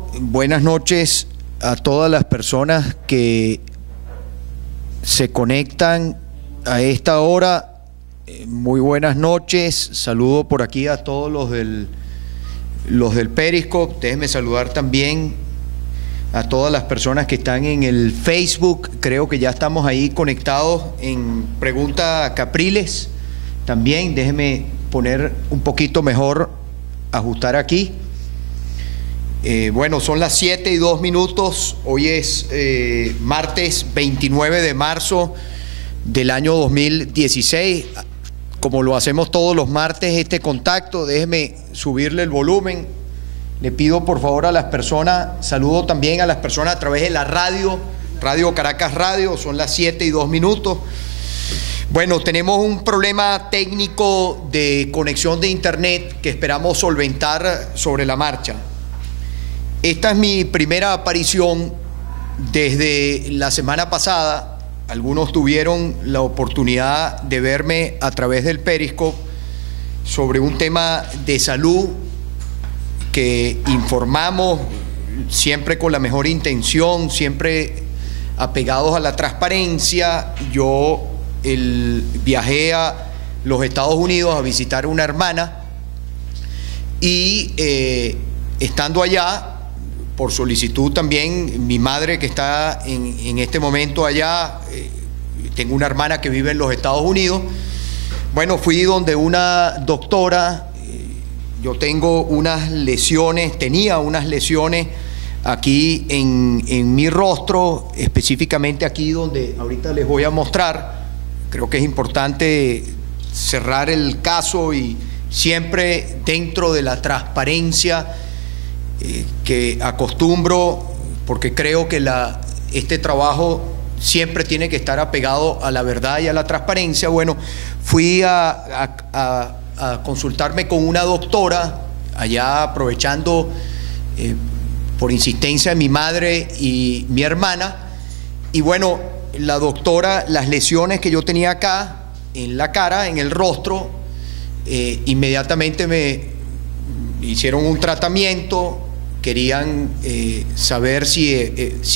Buenas noches a todas las personas que se conectan a esta hora. Muy buenas noches. Saludo por aquí a todos los del Periscope. Déjenme saludar también a todas las personas que están en el Facebook. Creo que ya estamos ahí conectados en Pregunta Capriles. También déjenme poner un poquito mejor, ajustar aquí. Bueno, son las 7:02. Hoy es martes 29 de marzo del año 2016. Como lo hacemos todos los martes, este contacto, déjeme subirle el volumen. Le pido por favor a las personas, saludo también a las personas a través de la radio, Radio Caracas Radio, son las 7:02. Bueno, tenemos un problema técnico de conexión de internet que esperamos solventar sobre la marcha. Esta es mi primera aparición desde la semana pasada. Algunos tuvieron la oportunidad de verme a través del Periscope sobre un tema de salud que informamos siempre con la mejor intención, siempre apegados a la transparencia. Yo viajé a los Estados Unidos a visitar a una hermana y estando allá, por solicitud también, mi madre que está en este momento allá, tengo una hermana que vive en los Estados Unidos. Bueno, fui donde una doctora. Yo tengo unas lesiones, tenía unas lesiones aquí en mi rostro, específicamente aquí donde ahorita les voy a mostrar. Creo que es importante cerrar el caso y siempre dentro de la transparencia que acostumbro, porque creo que este trabajo siempre tiene que estar apegado a la verdad y a la transparencia. Bueno, fui a consultarme con una doctora allá, aprovechando por insistencia de mi madre y mi hermana. Y bueno, la doctora, las lesiones que yo tenía acá en la cara, en el rostro, inmediatamente me hicieron un tratamiento. Querían saber si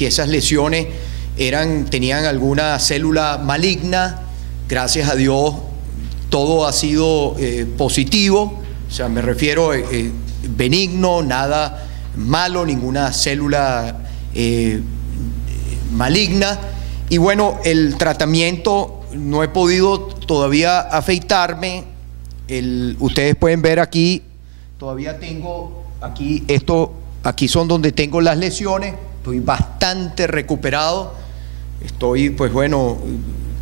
esas lesiones tenían alguna célula maligna. Gracias a Dios todo ha sido positivo, o sea, me refiero benigno, nada malo, ninguna célula maligna. Y bueno, el tratamiento, no he podido todavía afeitarme. Ustedes pueden ver aquí, todavía tengo aquí esto. Aquí son donde tengo las lesiones. Estoy bastante recuperado. Estoy, pues bueno,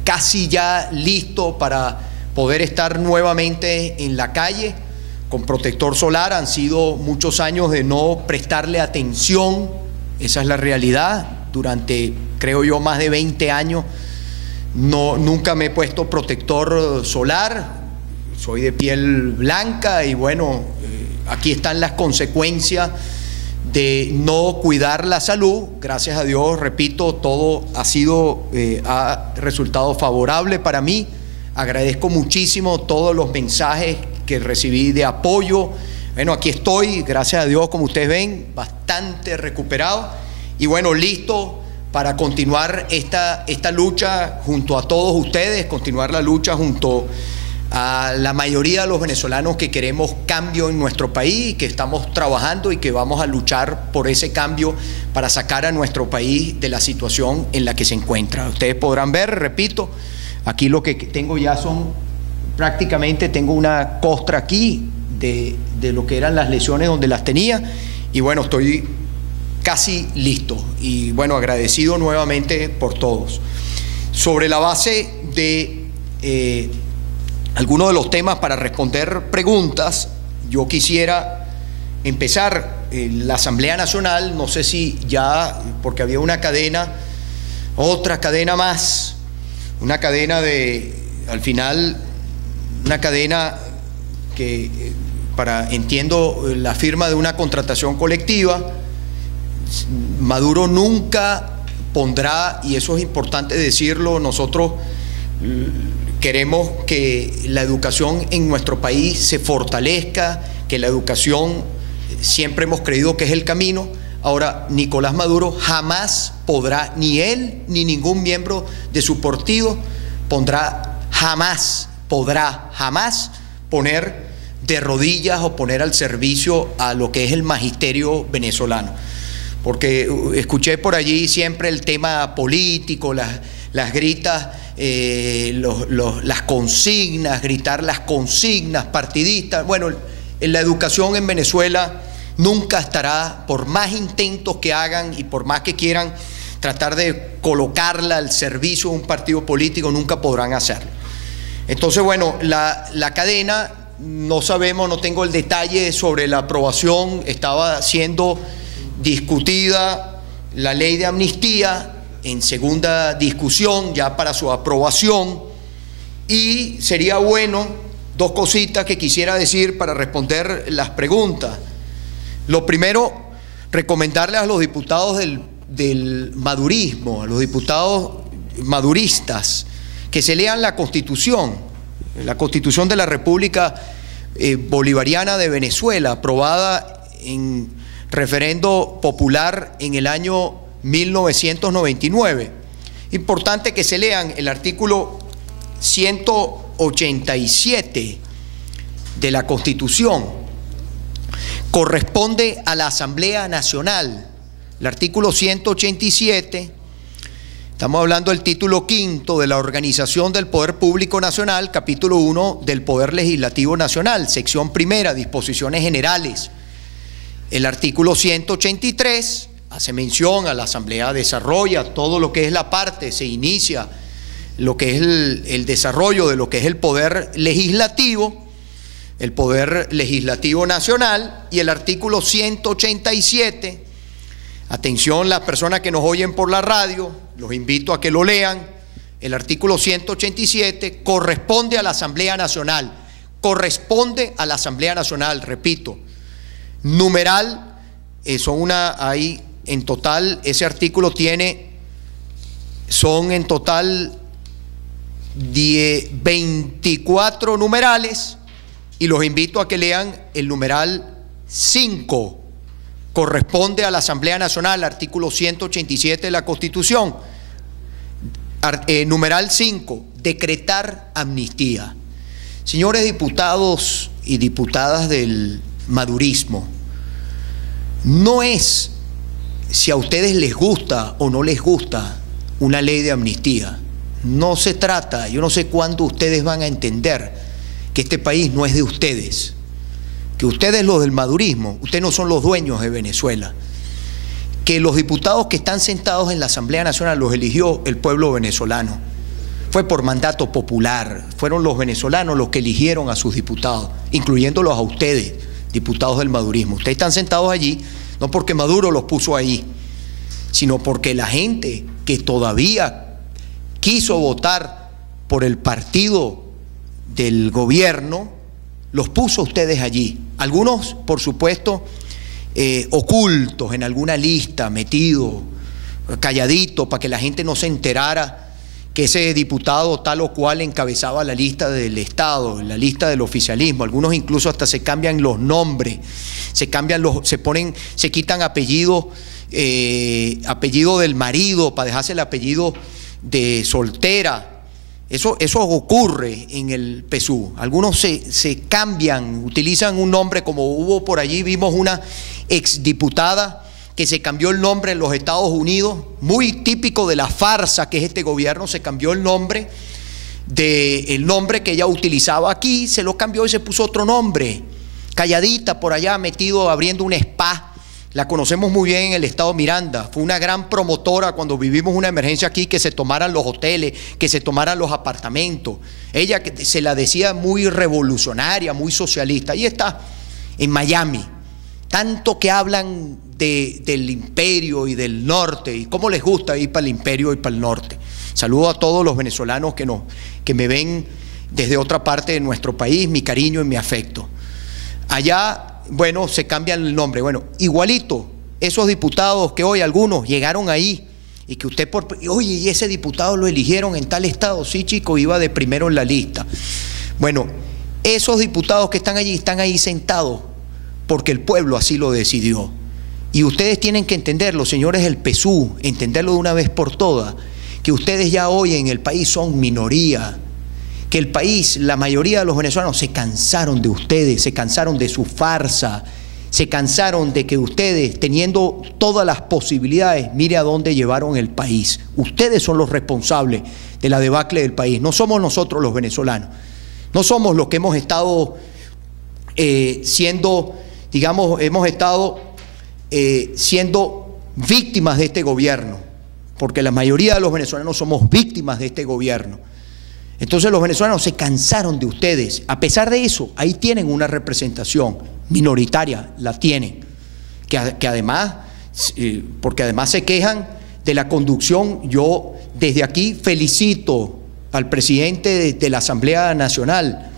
casi ya listo para poder estar nuevamente en la calle con protector solar. Han sido muchos años de no prestarle atención. Esa es la realidad. Durante, creo yo, más de 20 años nunca me he puesto protector solar. Soy de piel blanca y bueno, aquí están las consecuencias de no cuidar la salud. Gracias a Dios, repito, todo ha resultado favorable para mí. Agradezco muchísimo todos los mensajes que recibí de apoyo. Bueno, aquí estoy, gracias a Dios, como ustedes ven, bastante recuperado y bueno, listo para continuar esta lucha junto a todos ustedes, continuar la lucha junto a la mayoría de los venezolanos que queremos cambio en nuestro país, que estamos trabajando y que vamos a luchar por ese cambio para sacar a nuestro país de la situación en la que se encuentra. Ustedes podrán ver, repito, aquí lo que tengo ya son, prácticamente tengo una costra aquí de lo que eran las lesiones donde las tenía y bueno, estoy casi listo y bueno, agradecido nuevamente por todos. Sobre la base de algunos de los temas para responder preguntas, yo quisiera empezar la Asamblea Nacional. No sé si ya, porque había una cadena, otra cadena más, una cadena al final, una cadena que entiendo la firma de una contratación colectiva. Maduro nunca pondrá, y eso es importante decirlo, nosotros queremos que la educación en nuestro país se fortalezca, que la educación siempre hemos creído que es el camino. Ahora, Nicolás Maduro jamás podrá, ni él ni ningún miembro de su partido podrá jamás poner de rodillas o poner al servicio a lo que es el magisterio venezolano. Porque escuché por allí siempre el tema político, las gritas, las consignas, gritar las consignas partidistas. Bueno, en la educación en Venezuela nunca estará, por más intentos que hagan y por más que quieran tratar de colocarla al servicio de un partido político, nunca podrán hacerlo. Entonces, bueno, la cadena, no sabemos, no tengo el detalle sobre la aprobación, estaba siendo discutida la ley de amnistía en segunda discusión ya para su aprobación, y sería bueno, dos cositas que quisiera decir para responder las preguntas. Lo primero, recomendarle a los diputados del madurismo, a los diputados maduristas, que se lean la Constitución de la República Bolivariana de Venezuela, aprobada en referendo popular en el año 1999. Importante que se lean el artículo 187 de la Constitución. Corresponde a la Asamblea Nacional. El artículo 187, estamos hablando del título quinto de la Organización del Poder Público Nacional, capítulo 1 del Poder Legislativo Nacional, sección primera, disposiciones generales. El artículo 183 hace mención a la Asamblea, desarrolla todo lo que es la parte, se inicia lo que es el desarrollo de lo que es el Poder Legislativo Nacional, y el artículo 187, atención las personas que nos oyen por la radio, los invito a que lo lean, el artículo 187 corresponde a la Asamblea Nacional, repito, numeral, hay en total, ese artículo son en total 24 numerales, y los invito a que lean el numeral 5, corresponde a la Asamblea Nacional, artículo 187 de la Constitución. Numeral 5, decretar amnistía. Señores diputados y diputadas del madurismo, no es si a ustedes les gusta o no les gusta una ley de amnistía. No se trata, yo no sé cuándo ustedes van a entender que este país no es de ustedes, que ustedes, los del madurismo, ustedes no son los dueños de Venezuela, que los diputados que están sentados en la Asamblea Nacional los eligió el pueblo venezolano, fue por mandato popular, fueron los venezolanos los que eligieron a sus diputados, incluyéndolos a ustedes, diputados del madurismo. Ustedes están sentados allí no porque Maduro los puso ahí, sino porque la gente que todavía quiso votar por el partido del gobierno los puso a ustedes allí. Algunos, por supuesto, ocultos en alguna lista, metidos, calladitos, para que la gente no se enterara que ese diputado tal o cual encabezaba la lista del Estado, la lista del oficialismo. Algunos incluso hasta se cambian los nombres, se quitan apellido del marido para dejarse el apellido de soltera. Eso ocurre en el PSUV. Algunos se cambian, utilizan un nombre, como hubo por allí, vimos una exdiputada que se cambió el nombre en los Estados Unidos, muy típico de la farsa que es este gobierno. Se cambió el nombre que ella utilizaba aquí, se lo cambió y se puso otro nombre, calladita por allá, metido abriendo un spa. La conocemos muy bien en el estado Miranda, fue una gran promotora cuando vivimos una emergencia aquí, que se tomaran los hoteles, que se tomaran los apartamentos. Ella se la decía muy revolucionaria, muy socialista. Ahí está, en Miami. Tanto que hablan del imperio y del norte, y cómo les gusta ir para el imperio y para el norte. Saludo a todos los venezolanos que me ven desde otra parte de nuestro país, mi cariño y mi afecto. Allá, bueno, se cambian el nombre. Bueno, igualito, esos diputados que hoy algunos llegaron ahí y que usted oye, ¿y ese diputado lo eligieron en tal estado? Sí, chico, iba de primero en la lista. Bueno, esos diputados que están allí sentados porque el pueblo así lo decidió. Y ustedes tienen que entenderlo, señores del PSUV, entenderlo de una vez por todas, que ustedes ya hoy en el país son minoría, que el país, la mayoría de los venezolanos se cansaron de ustedes, se cansaron de su farsa, se cansaron de que ustedes, teniendo todas las posibilidades, mire a dónde llevaron el país. Ustedes son los responsables de la debacle del país, no somos nosotros los venezolanos, no somos los que hemos estado siendo víctimas de este gobierno, porque la mayoría de los venezolanos somos víctimas de este gobierno. Entonces los venezolanos se cansaron de ustedes. A pesar de eso, ahí tienen una representación minoritaria, la tienen, que además, porque además se quejan de la conducción. Yo desde aquí felicito al presidente de la Asamblea Nacional,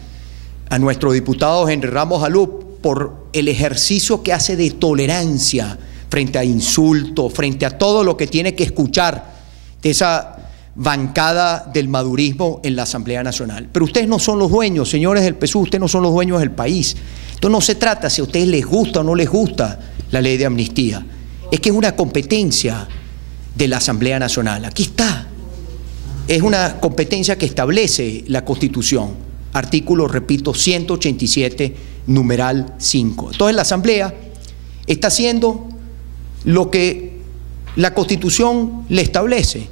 a nuestro diputado Henry Ramos Alup, por el ejercicio que hace de tolerancia frente a insultos, frente a todo lo que tiene que escuchar de esa bancada del madurismo en la Asamblea Nacional. Pero ustedes no son los dueños, señores del PSUV, ustedes no son los dueños del país. Entonces no se trata si a ustedes les gusta o no les gusta la ley de amnistía, es que es una competencia de la Asamblea Nacional. Aquí está, es una competencia que establece la Constitución, artículo, repito, 187, numeral 5. Entonces la Asamblea está haciendo lo que la Constitución le establece.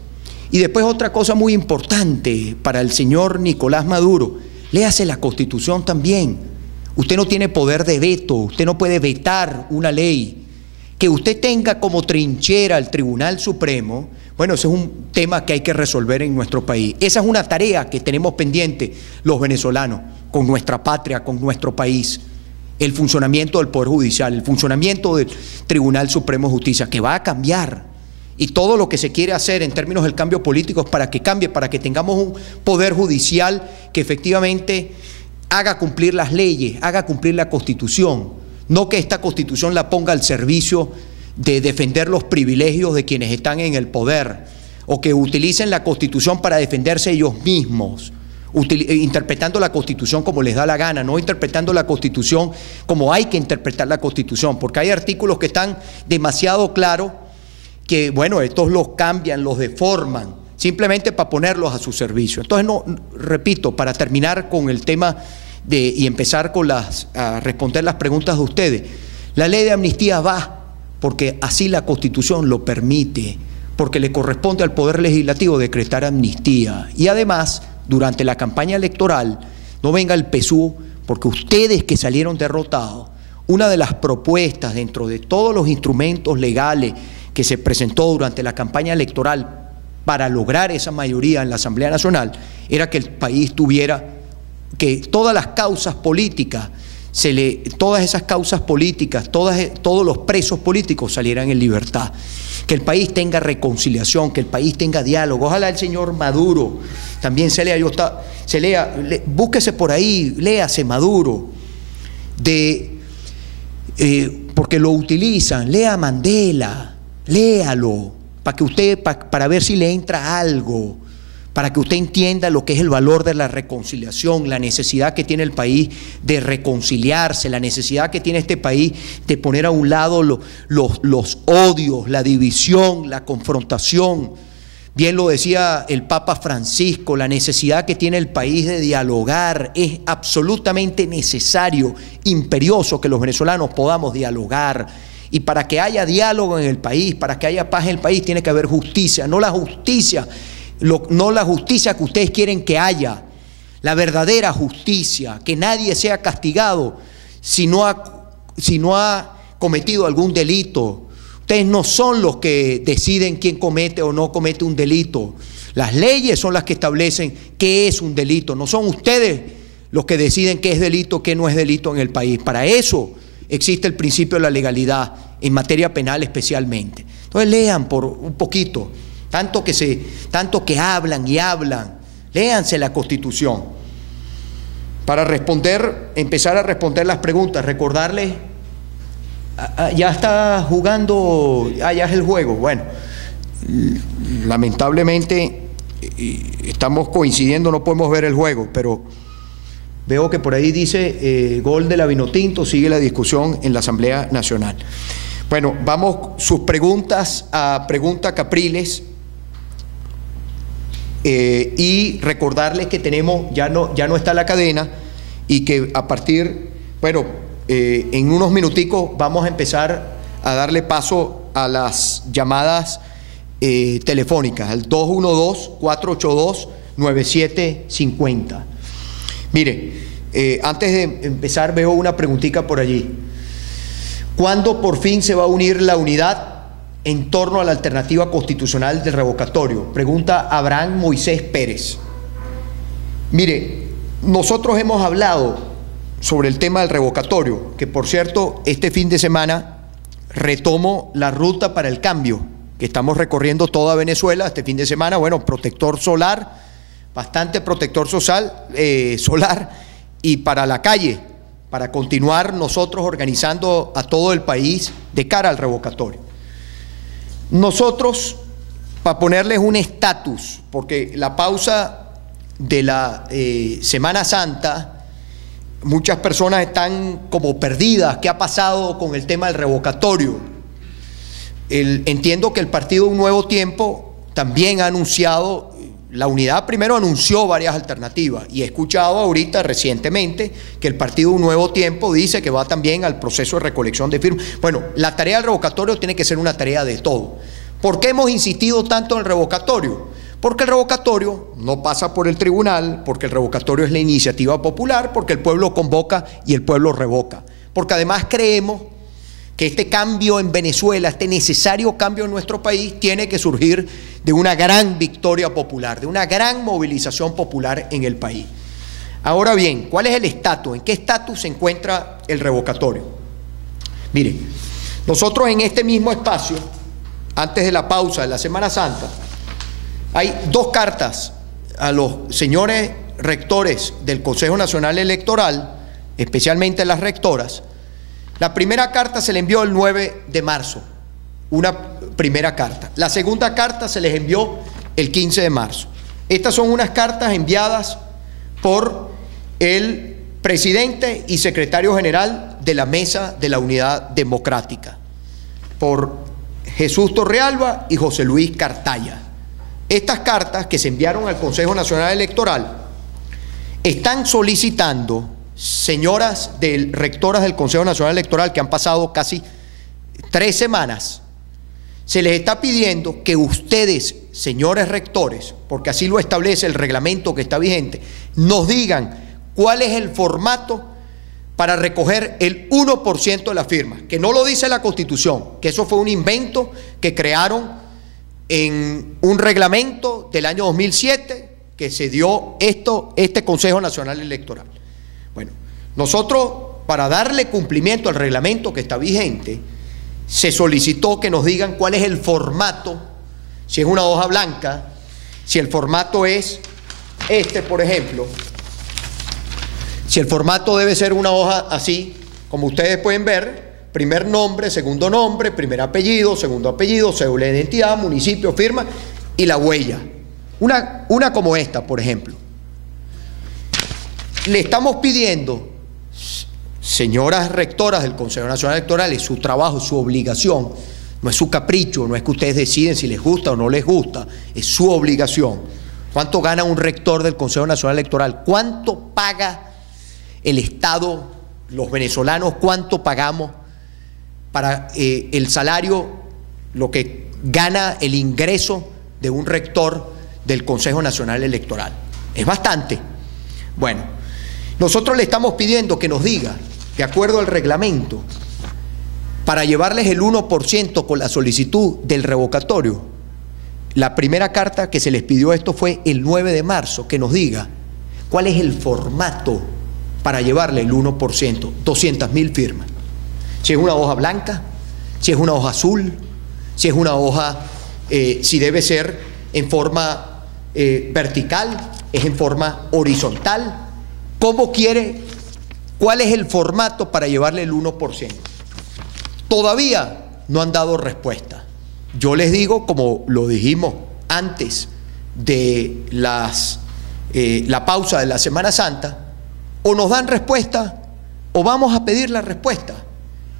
Y después otra cosa muy importante para el señor Nicolás Maduro, léase la Constitución también. Usted no tiene poder de veto, usted no puede vetar una ley. Que usted tenga como trinchera el Tribunal Supremo, bueno, ese es un tema que hay que resolver en nuestro país. Esa es una tarea que tenemos pendiente los venezolanos, con nuestra patria, con nuestro país. El funcionamiento del Poder Judicial, el funcionamiento del Tribunal Supremo de Justicia, que va a cambiar. Y todo lo que se quiere hacer en términos del cambio político es para que cambie, para que tengamos un poder judicial que efectivamente haga cumplir las leyes, haga cumplir la Constitución, no que esta Constitución la ponga al servicio de defender los privilegios de quienes están en el poder, o que utilicen la Constitución para defenderse ellos mismos, interpretando la Constitución como les da la gana, no interpretando la Constitución como hay que interpretar la Constitución, porque hay artículos que están demasiado claros, que bueno, estos los cambian, los deforman, simplemente para ponerlos a su servicio. Entonces, no, repito, para terminar con el tema y empezar con a responder las preguntas de ustedes, la ley de amnistía va porque así la Constitución lo permite, porque le corresponde al Poder Legislativo decretar amnistía. Y además, durante la campaña electoral, no venga el PSUV, porque ustedes que salieron derrotados, una de las propuestas dentro de todos los instrumentos legales que se presentó durante la campaña electoral para lograr esa mayoría en la Asamblea Nacional, era que el país tuviera, que todas las causas políticas, todas esas causas políticas, todos los presos políticos salieran en libertad, que el país tenga reconciliación, que el país tenga diálogo. Ojalá el señor Maduro también se lea, búsquese por ahí, léase Maduro, porque lo utilizan, lea a Mandela, léalo, para ver si le entra algo, para que usted entienda lo que es el valor de la reconciliación, la necesidad que tiene el país de reconciliarse, la necesidad que tiene este país de poner a un lado los odios, la división, la confrontación. Bien lo decía el Papa Francisco, la necesidad que tiene el país de dialogar. Es absolutamente necesario, imperioso que los venezolanos podamos dialogar. Y para que haya diálogo en el país, para que haya paz en el país, tiene que haber justicia, no la justicia que ustedes quieren que haya, la verdadera justicia, que nadie sea castigado si no ha cometido algún delito. Ustedes no son los que deciden quién comete o no comete un delito. Las leyes son las que establecen qué es un delito, no son ustedes los que deciden qué es delito, qué no es delito en el país. Para eso existe el principio de la legalidad, en materia penal especialmente. Entonces lean por un poquito, tanto que hablan y hablan, léanse la Constitución. Para empezar a responder las preguntas, recordarles, ya está jugando, ya es el juego. Bueno, lamentablemente estamos coincidiendo, no podemos ver el juego, pero veo que por ahí dice gol de la Vinotinto, sigue la discusión en la Asamblea Nacional. Bueno, vamos sus preguntas a Pregunta Capriles. Y recordarles que tenemos, ya no está la cadena, y que a partir, en unos minuticos vamos a empezar a darle paso a las llamadas telefónicas, al 212-482-9750. Mire, antes de empezar veo una preguntita por allí. ¿Cuándo por fin se va a unir la unidad en torno a la alternativa constitucional del revocatorio? Pregunta Abraham Moisés Pérez. Mire, nosotros hemos hablado sobre el tema del revocatorio, que por cierto, este fin de semana retomo la ruta para el cambio, que estamos recorriendo toda Venezuela este fin de semana. Bueno, protector solar, bastante protector solar, y para la calle, para continuar nosotros organizando a todo el país de cara al revocatorio. Nosotros, para ponerles un estatus, porque la pausa de la Semana Santa, muchas personas están como perdidas. ¿Qué ha pasado con el tema del revocatorio? Entiendo que el partido Un Nuevo Tiempo también ha anunciado, la unidad primero anunció varias alternativas, y he escuchado ahorita recientemente que el partido Un Nuevo Tiempo dice que va también al proceso de recolección de firmas. Bueno, la tarea del revocatorio tiene que ser una tarea de todo. ¿Por qué hemos insistido tanto en el revocatorio? Porque el revocatorio no pasa por el tribunal, porque el revocatorio es la iniciativa popular, porque el pueblo convoca y el pueblo revoca. Porque además creemos que este cambio en Venezuela, este necesario cambio en nuestro país, tiene que surgir de una gran victoria popular, de una gran movilización popular en el país. Ahora bien, ¿cuál es el estatus? ¿En qué estatus se encuentra el revocatorio? Mire, nosotros en este mismo espacio, antes de la pausa de la Semana Santa, hay dos cartas a los señores rectores del Consejo Nacional Electoral, especialmente las rectoras. La primera carta se le envió el 9 de marzo, una primera carta. La segunda carta se les envió el 15 de marzo. Estas son unas cartas enviadas por el presidente y secretario general de la Mesa de la Unidad Democrática, por Jesús Torrealba y José Luis Cartaya. Estas cartas que se enviaron al Consejo Nacional Electoral están solicitando, señoras rectoras del Consejo Nacional Electoral, que han pasado casi 3 semanas, se les está pidiendo que ustedes, señores rectores, porque así lo establece el reglamento que está vigente, nos digan cuál es el formato para recoger el 1% de las firmas, que no lo dice la Constitución, que eso fue un invento que crearon en un reglamento del año 2007 que se dio este Consejo Nacional Electoral. Bueno, nosotros, para darle cumplimiento al reglamento que está vigente, se solicitó que nos digan cuál es el formato, si es una hoja blanca, si el formato es por ejemplo, si el formato debe ser una hoja así, como ustedes pueden ver, primer nombre, segundo nombre, primer apellido, segundo apellido, cédula de identidad, municipio, firma y la huella. Una como esta, por ejemplo. Le estamos pidiendo, señoras rectoras del Consejo Nacional Electoral, es su trabajo, su obligación, no es su capricho, no es que ustedes deciden si les gusta o no les gusta, es su obligación. ¿Cuánto gana un rector del Consejo Nacional Electoral? ¿Cuánto paga el Estado, los venezolanos, cuánto pagamos para el salario, lo que gana el ingreso de un rector del Consejo Nacional Electoral? Es bastante. Bueno, nosotros le estamos pidiendo que nos diga, de acuerdo al reglamento, para llevarles el 1% con la solicitud del revocatorio. La primera carta que se les pidió esto fue el 9 de marzo, que nos diga cuál es el formato para llevarle el 1%, 200.000 firmas. Si es una hoja blanca, si es una hoja azul, si es una hoja, si debe ser en forma vertical, es en forma horizontal. ¿Cómo quiere? ¿Cuál es el formato para llevarle el 1%? Todavía no han dado respuesta. Yo les digo, como lo dijimos antes de la pausa de la Semana Santa, o nos dan respuesta o vamos a pedir la respuesta.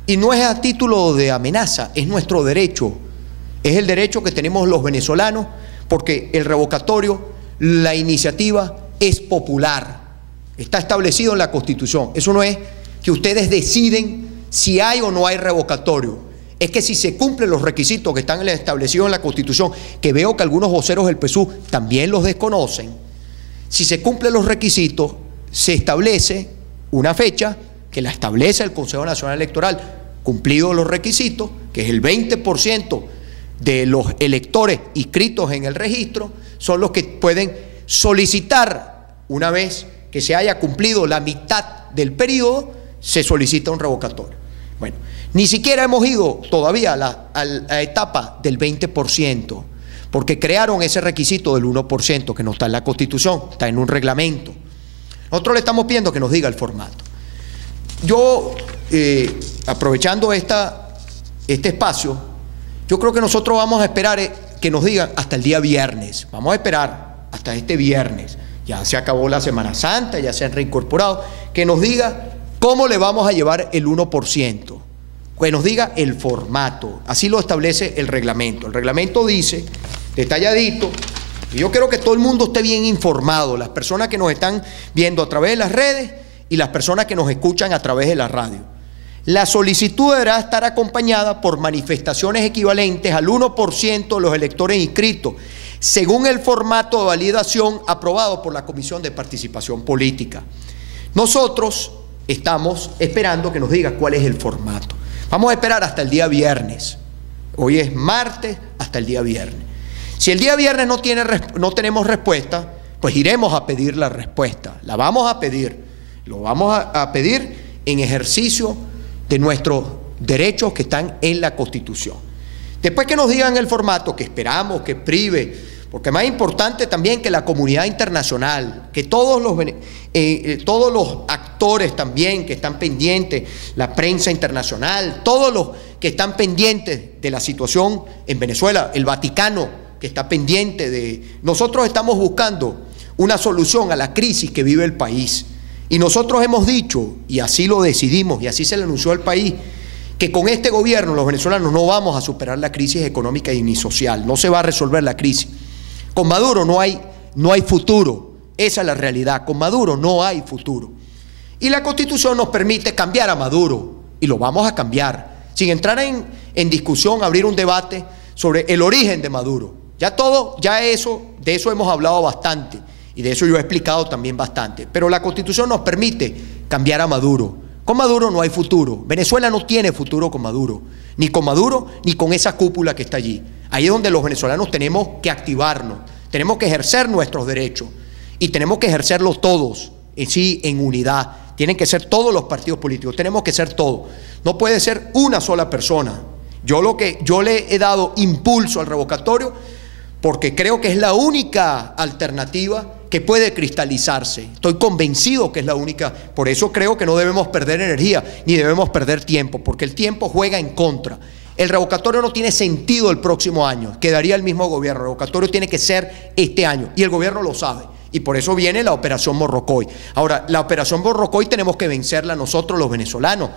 Y no es a título de amenaza, es nuestro derecho. Es el derecho que tenemos los venezolanos, porque el revocatorio, la iniciativa es popular. Está establecido en la Constitución. Eso no es que ustedes deciden si hay o no hay revocatorio. Es que si se cumplen los requisitos que están establecidos en la Constitución, que veo que algunos voceros del PSUV también los desconocen, si se cumplen los requisitos, se establece una fecha que la establece el Consejo Nacional Electoral, cumplidos los requisitos, que es el 20% de los electores inscritos en el registro, son los que pueden solicitar, una vez que se haya cumplido la mitad del periodo, se solicita un revocatorio. Bueno, ni siquiera hemos ido todavía a la etapa del 20%, porque crearon ese requisito del 1%, que no está en la Constitución, está en un reglamento. Nosotros le estamos pidiendo que nos diga el formato. Yo, aprovechando este espacio, yo creo que nosotros vamos a esperar que nos digan hasta el día viernes. Vamos a esperar hasta este viernes. Ya se acabó la Semana Santa, ya se han reincorporado. Que nos diga cómo le vamos a llevar el 1%. Que nos diga el formato. Así lo establece el reglamento. El reglamento dice, detalladito, y yo quiero que todo el mundo esté bien informado, las personas que nos están viendo a través de las redes y las personas que nos escuchan a través de la radio. La solicitud deberá estar acompañada por manifestaciones equivalentes al 1% de los electores inscritos, según el formato de validación aprobado por la Comisión de Participación Política. Nosotros estamos esperando que nos diga cuál es el formato. Vamos a esperar hasta el día viernes. Hoy es martes, hasta el día viernes. Si el día viernes no tenemos respuesta, pues iremos a pedir la respuesta. La vamos a pedir. Lo vamos a pedir en ejercicio de nuestros derechos que están en la Constitución. Después que nos digan el formato, que esperamos que prive, porque más importante también que la comunidad internacional, que todos los actores también que están pendientes, la prensa internacional, todos los que están pendientes de la situación en Venezuela, el Vaticano que está pendiente de... Nosotros estamos buscando una solución a la crisis que vive el país. Y nosotros hemos dicho, y así lo decidimos, y así se le anunció al país, que con este gobierno los venezolanos no vamos a superar la crisis económica y ni social, no se va a resolver la crisis. Con Maduro no hay futuro, esa es la realidad, con Maduro no hay futuro. Y la Constitución nos permite cambiar a Maduro, y lo vamos a cambiar, sin entrar en discusión, abrir un debate sobre el origen de Maduro. De eso hemos hablado bastante. Y de eso yo he explicado también bastante. Pero la Constitución nos permite cambiar a Maduro. Con Maduro no hay futuro. Venezuela no tiene futuro con Maduro. Ni con esa cúpula que está allí. Ahí es donde los venezolanos tenemos que activarnos. Tenemos que ejercer nuestros derechos. Y tenemos que ejercerlos todos, en unidad. Tienen que ser todos los partidos políticos. Tenemos que ser todos. No puede ser una sola persona. Yo le he dado impulso al revocatorio porque creo que es la única alternativa que puede cristalizarse. Estoy convencido que es la única, por eso creo que no debemos perder energía, ni debemos perder tiempo, porque el tiempo juega en contra. El revocatorio no tiene sentido el próximo año, quedaría el mismo gobierno. El revocatorio tiene que ser este año, y el gobierno lo sabe, y por eso viene la Operación Morrocoy. Ahora, la Operación Morrocoy tenemos que vencerla nosotros los venezolanos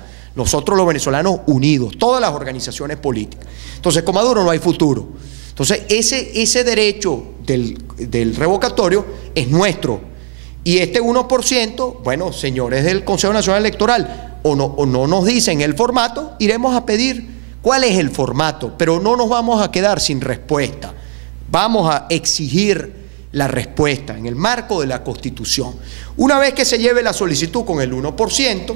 unidos, todas las organizaciones políticas. Entonces, con Maduro no hay futuro. Entonces, ese derecho del revocatorio es nuestro. Y este 1%, bueno, señores del Consejo Nacional Electoral, o no nos dicen el formato, iremos a pedir cuál es el formato, pero no nos vamos a quedar sin respuesta. Vamos a exigir la respuesta en el marco de la Constitución. Una vez que se lleve la solicitud con el 1%,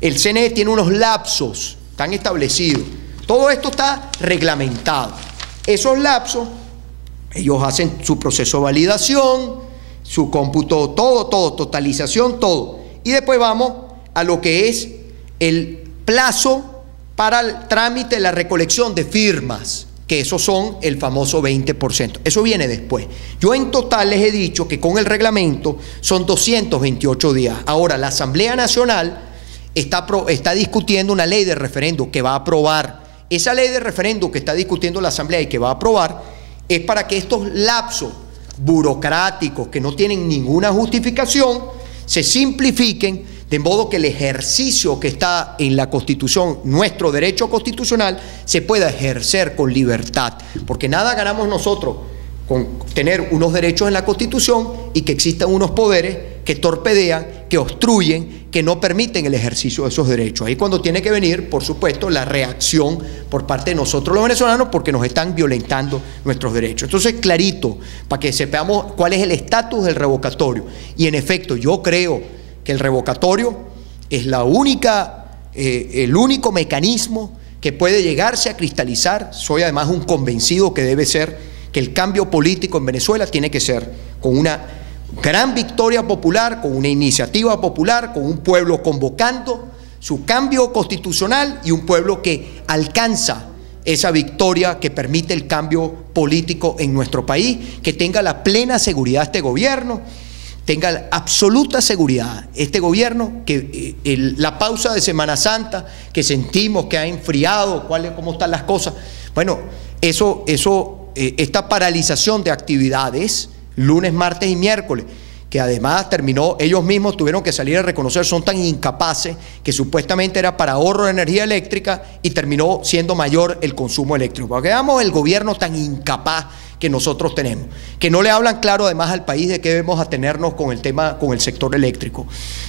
el CNE tiene unos lapsos, están establecidos. Todo esto está reglamentado. Esos lapsos, ellos hacen su proceso de validación, su cómputo, todo, totalización, todo. Y después vamos a lo que es el plazo para el trámite, la recolección de firmas, que esos son el famoso 20%. Eso viene después. Yo en total les he dicho que con el reglamento son 228 días. Ahora, la Asamblea Nacional está discutiendo una ley de referéndum que va a aprobar. Esa ley de referéndum que está discutiendo la Asamblea y que va a aprobar es para que estos lapsos burocráticos que no tienen ninguna justificación se simplifiquen de modo que el ejercicio que está en la Constitución, nuestro derecho constitucional, se pueda ejercer con libertad, porque nada ganamos nosotros con tener unos derechos en la Constitución y que existan unos poderes que torpedean, que obstruyen, que no permiten el ejercicio de esos derechos. Ahí cuando tiene que venir, por supuesto, la reacción por parte de nosotros los venezolanos, porque nos están violentando nuestros derechos. Entonces, clarito, para que sepamos cuál es el estatus del revocatorio. Y en efecto, yo creo que el revocatorio es el único mecanismo que puede llegarse a cristalizar. Soy además un convencido que debe ser, que el cambio político en Venezuela tiene que ser con una gran victoria popular, con una iniciativa popular, con un pueblo convocando su cambio constitucional y un pueblo que alcanza esa victoria que permite el cambio político en nuestro país, que tenga la plena seguridad este gobierno, tenga la absoluta seguridad este gobierno, que la pausa de Semana Santa que sentimos que ha enfriado, cómo están las cosas, bueno, esta paralización de actividades lunes, martes y miércoles, que además terminó, ellos mismos tuvieron que salir a reconocer, son tan incapaces que supuestamente era para ahorro de energía eléctrica y terminó siendo mayor el consumo eléctrico. Porque veamos el gobierno tan incapaz que nosotros tenemos, que no le hablan claro además al país de qué debemos atenernos con el tema, con el sector eléctrico.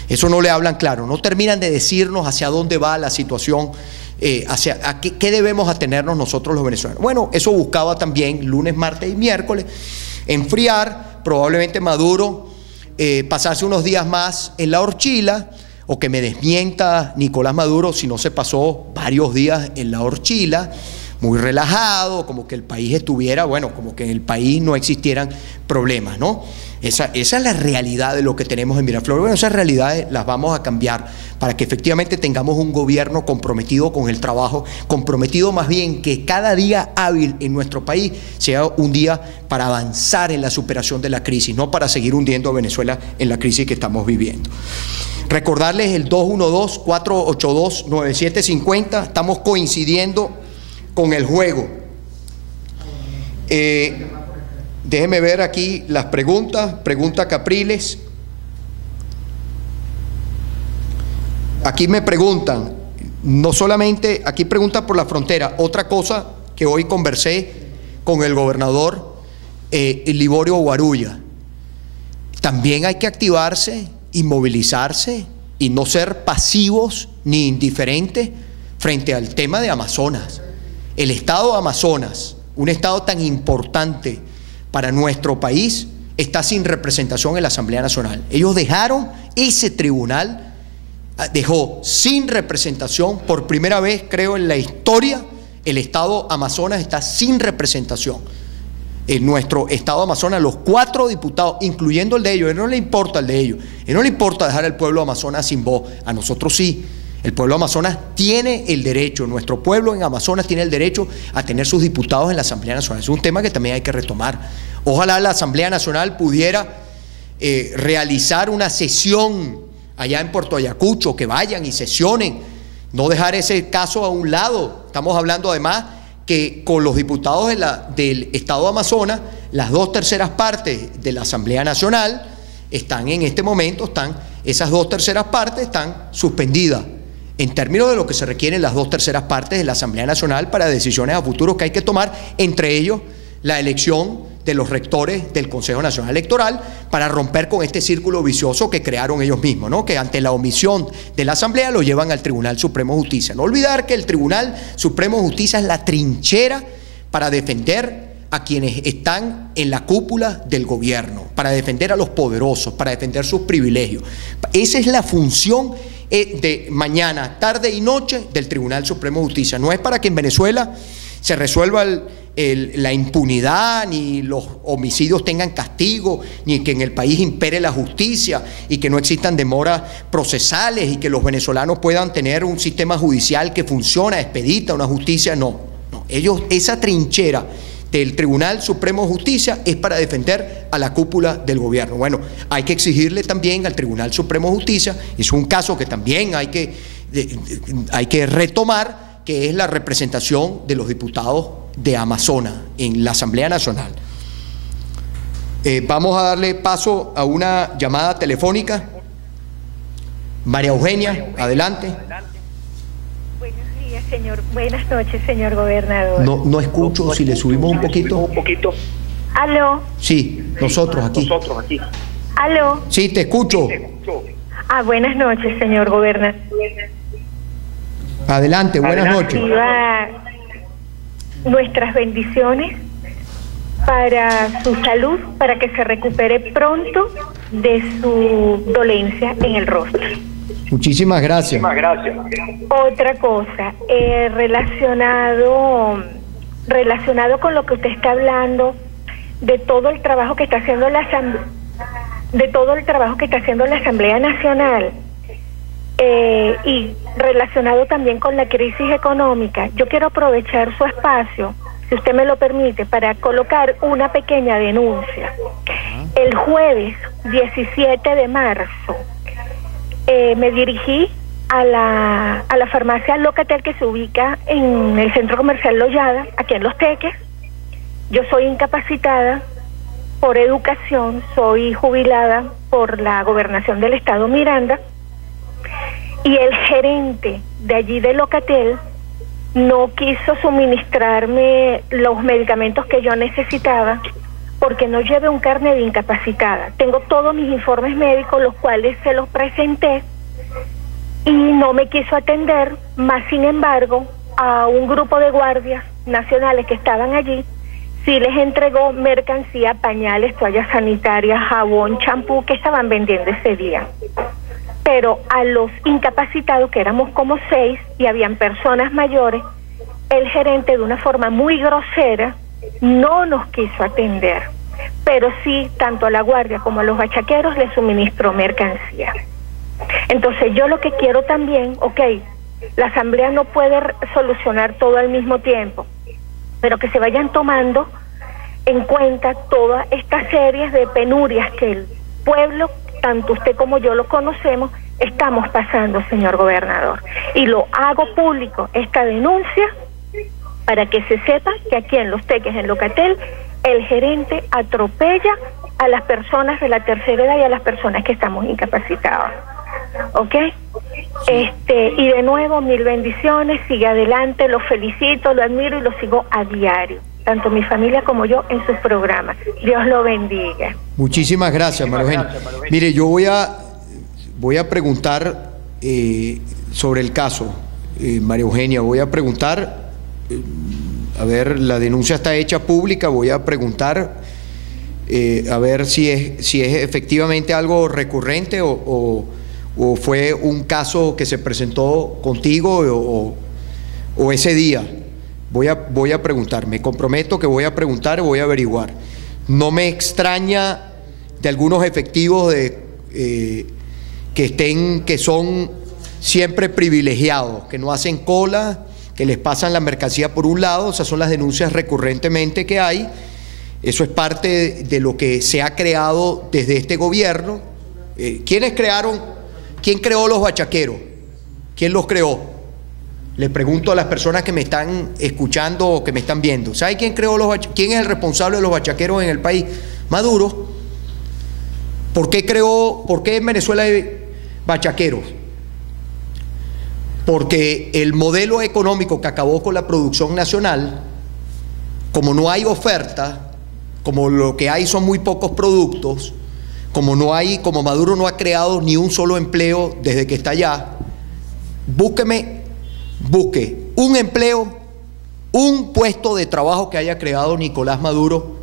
Eso no le hablan claro, no terminan de decirnos hacia dónde va la situación, qué debemos atenernos nosotros los venezolanos. Bueno, eso buscaba también lunes, martes y miércoles, enfriar, probablemente Maduro pasarse unos días más en la horchila, o que me desmienta Nicolás Maduro si no se pasó varios días en la horchila, muy relajado, como que el país estuviera, bueno, como que en el país no existieran problemas, ¿no? Esa es la realidad de lo que tenemos en Miraflores. Bueno, esas realidades las vamos a cambiar para que efectivamente tengamos un gobierno comprometido con el trabajo, comprometido más bien que cada día hábil en nuestro país sea un día para avanzar en la superación de la crisis, no para seguir hundiendo a Venezuela en la crisis que estamos viviendo. Recordarles el 212-482-9750, estamos coincidiendo con el juego. Déjenme ver aquí las preguntas. Pregunta Capriles. Aquí me preguntan, no solamente, aquí preguntan por la frontera. Otra cosa que hoy conversé con el gobernador Liborio Guarulla. También hay que activarse y movilizarse y no ser pasivos ni indiferentes frente al tema de Amazonas. El estado de Amazonas, un estado tan importante para nuestro país, está sin representación en la Asamblea Nacional. Ellos dejaron, ese tribunal dejó sin representación, por primera vez creo en la historia, el estado Amazonas está sin representación. En nuestro estado Amazonas, los 4 diputados, incluyendo el de ellos, a él no le importa el de ellos, a él no le importa dejar al pueblo Amazonas sin voz, a nosotros sí. El pueblo Amazonas tiene el derecho, nuestro pueblo en Amazonas tiene el derecho a tener sus diputados en la Asamblea Nacional. Es un tema que también hay que retomar. Ojalá la Asamblea Nacional pudiera realizar una sesión allá en Puerto Ayacucho, que vayan y sesionen, no dejar ese caso a un lado. Estamos hablando además que con los diputados del Estado de Amazonas, las 2/3 partes de la Asamblea Nacional están en este momento, esas 2/3 partes están suspendidas en términos de lo que se requieren las 2/3 partes de la Asamblea Nacional para decisiones a futuro que hay que tomar, entre ellos la elección de los rectores del Consejo Nacional Electoral, para romper con este círculo vicioso que crearon ellos mismos, ¿no? Que ante la omisión de la Asamblea lo llevan al Tribunal Supremo de Justicia. No olvidar que el Tribunal Supremo de Justicia es la trinchera para defender a quienes están en la cúpula del gobierno, para defender a los poderosos, para defender sus privilegios. Esa es la función de mañana, tarde y noche del Tribunal Supremo de Justicia. No es para que en Venezuela se resuelva la impunidad, ni los homicidios tengan castigo, ni que en el país impere la justicia y que no existan demoras procesales y que los venezolanos puedan tener un sistema judicial que funciona, expedita, una justicia. No. Ellos, esa trinchera del Tribunal Supremo de Justicia es para defender a la cúpula del gobierno. Bueno, hay que exigirle también al Tribunal Supremo de Justicia, es un caso que también hay que retomar, que es la representación de los diputados de Amazonas en la Asamblea Nacional. Vamos a darle paso a una llamada telefónica. María Eugenia, adelante. Buenos días, señor. Buenas noches, señor gobernador. No escucho, si le subimos un poquito. ¿Aló? Sí, nosotros aquí. ¿Aló? Sí, te escucho. Buenas noches, señor gobernador. Adelante, buenas noches. Reciba nuestras bendiciones para su salud, para que se recupere pronto de su dolencia en el rostro. Muchísimas gracias. Otra cosa, relacionado con lo que usted está hablando, de todo el trabajo que está haciendo la Asamblea Nacional, y relacionado también con la crisis económica, yo quiero aprovechar su espacio, si usted me lo permite, para colocar una pequeña denuncia. El jueves 17 de marzo me dirigí a la farmacia Locatel, que se ubica en el centro comercial Loyada, aquí en Los Teques. Yo soy incapacitada por educación, soy jubilada por la gobernación del estado Miranda, y el gerente de allí de Locatel no quiso suministrarme los medicamentos que yo necesitaba porque no llevé un carnet de incapacitada. Tengo todos mis informes médicos, los cuales se los presenté, y no me quiso atender, más sin embargo a un grupo de guardias nacionales que estaban allí sí les entregó mercancía, pañales, toallas sanitarias, jabón, champú, que estaban vendiendo ese día. Pero a los incapacitados, que éramos como 6 y habían personas mayores, el gerente, de una forma muy grosera, no nos quiso atender, pero sí, tanto a la guardia como a los bachaqueros les suministró mercancía. Entonces yo lo que quiero también, la asamblea no puede solucionar todo al mismo tiempo, pero que se vayan tomando en cuenta todas estas series de penurias que el pueblo, tanto usted como yo lo conocemos, estamos pasando, señor gobernador. Y lo hago público, esta denuncia, para que se sepa que aquí en Los Teques, en Locatel, el gerente atropella a las personas de la tercera edad y a las personas que estamos incapacitadas. ¿Ok? Y de nuevo, mil bendiciones, sigue adelante, lo felicito, lo admiro y lo sigo a diario, tanto mi familia como yo, en sus programas. Dios lo bendiga. Muchísimas gracias, María Eugenia. Mire, yo voy a preguntar sobre el caso, María Eugenia, voy a preguntar, a ver, la denuncia está hecha pública, voy a preguntar a ver si es efectivamente algo recurrente o fue un caso que se presentó contigo o ese día. Voy a preguntar, me comprometo que voy a preguntar y voy a averiguar. No me extraña de algunos efectivos que son siempre privilegiados, que no hacen cola, que les pasan la mercancía por un lado. Esas son las denuncias recurrentemente que hay. Eso es parte de lo que se ha creado desde este gobierno. ¿Quién creó los bachaqueros? ¿Quién los creó? Le pregunto a las personas que me están escuchando o que me están viendo. ¿Sabe quién creó quién es el responsable de los bachaqueros en el país? Maduro. ¿Por qué en Venezuela hay bachaqueros? Porque el modelo económico que acabó con la producción nacional, como no hay oferta, como lo que hay son muy pocos productos, como Maduro no ha creado ni un solo empleo desde que está allá, busque un empleo, un puesto de trabajo que haya creado Nicolás Maduro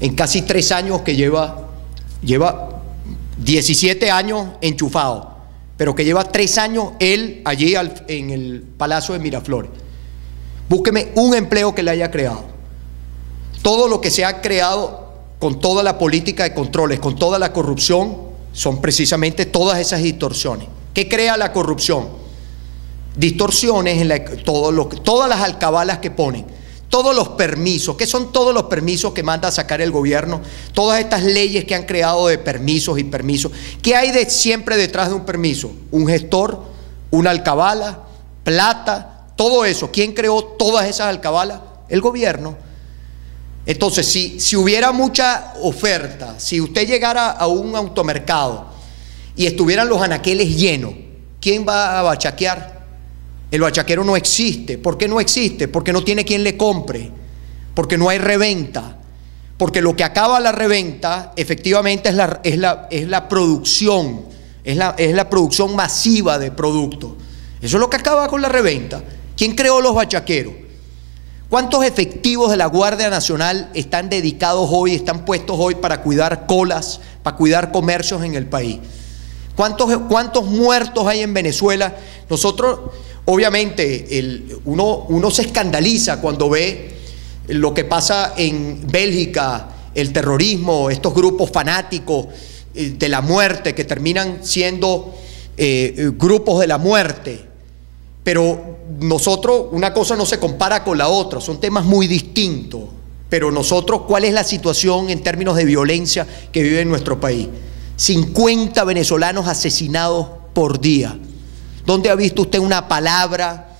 en casi 3 años que lleva 17 años enchufado, pero que lleva 3 años él allí en el Palacio de Miraflores. Búsqueme un empleo que le haya creado. Todo lo que se ha creado con toda la política de controles, con toda la corrupción, son precisamente todas esas distorsiones. ¿Qué crea la corrupción? Distorsiones en todas las alcabalas que ponen, todos los permisos. ¿Qué son todos los permisos que manda a sacar el gobierno? Todas estas leyes que han creado de permisos y permisos. ¿Qué hay siempre detrás de un permiso? Un gestor, una alcabala, plata, todo eso. ¿Quién creó todas esas alcabalas? El gobierno. Entonces, si hubiera mucha oferta, si usted llegara a un automercado y estuvieran los anaqueles llenos, ¿quién va a bachaquear? El bachaquero no existe. ¿Por qué no existe? Porque no tiene quien le compre, porque no hay reventa, porque lo que acaba la reventa efectivamente es la producción, es la producción masiva de productos. Eso es lo que acaba con la reventa. ¿Quién creó los bachaqueros? ¿Cuántos efectivos de la Guardia Nacional están dedicados hoy, están puestos hoy para cuidar colas, para cuidar comercios en el país? ¿Cuántos muertos hay en Venezuela? Nosotros, obviamente, uno se escandaliza cuando ve lo que pasa en Bélgica, el terrorismo, estos grupos fanáticos de la muerte que terminan siendo grupos de la muerte. Pero nosotros, una cosa no se compara con la otra, son temas muy distintos. Pero nosotros, ¿cuál es la situación en términos de violencia que vive en nuestro país? 50 venezolanos asesinados por día. ¿Dónde ha visto usted una palabra?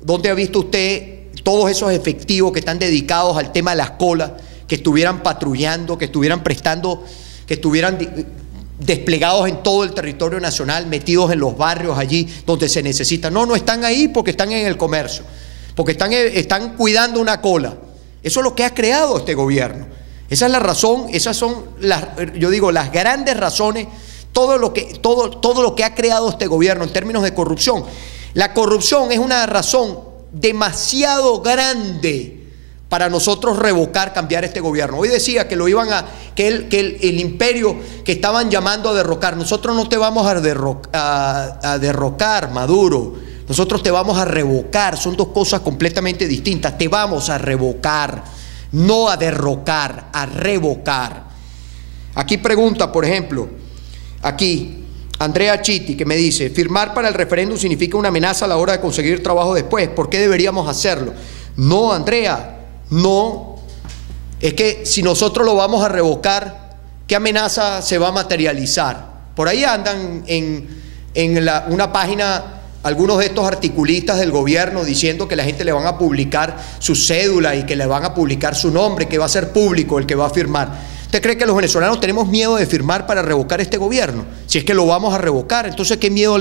¿Dónde ha visto usted todos esos efectivos que están dedicados al tema de las colas, que estuvieran patrullando, que estuvieran prestando, que estuvieran desplegados en todo el territorio nacional, metidos en los barrios allí donde se necesita? No están ahí porque están en el comercio, porque están cuidando una cola. Eso es lo que ha creado este gobierno. Esa es la razón, esas son las grandes razones, todo lo que ha creado este gobierno en términos de corrupción. La corrupción es una razón demasiado grande para nosotros revocar, cambiar este gobierno. Hoy decía que el imperio que estaban llamando a derrocar. Nosotros no te vamos a derrocar, Maduro. Nosotros te vamos a revocar. Son dos cosas completamente distintas. Te vamos a revocar, no a derrocar, a revocar. Aquí pregunta, por ejemplo, aquí Andrea Chiti, que me dice: firmar para el referéndum significa una amenaza a la hora de conseguir trabajo después. ¿Por qué deberíamos hacerlo? No, Andrea. No, es que si nosotros lo vamos a revocar, ¿qué amenaza se va a materializar? Por ahí andan en una página algunos de estos articulistas del gobierno diciendo que la gente le van a publicar su cédula y que le van a publicar su nombre, que va a ser público el que va a firmar. ¿Usted cree que los venezolanos tenemos miedo de firmar para revocar este gobierno? Si es que lo vamos a revocar, entonces ¿qué miedo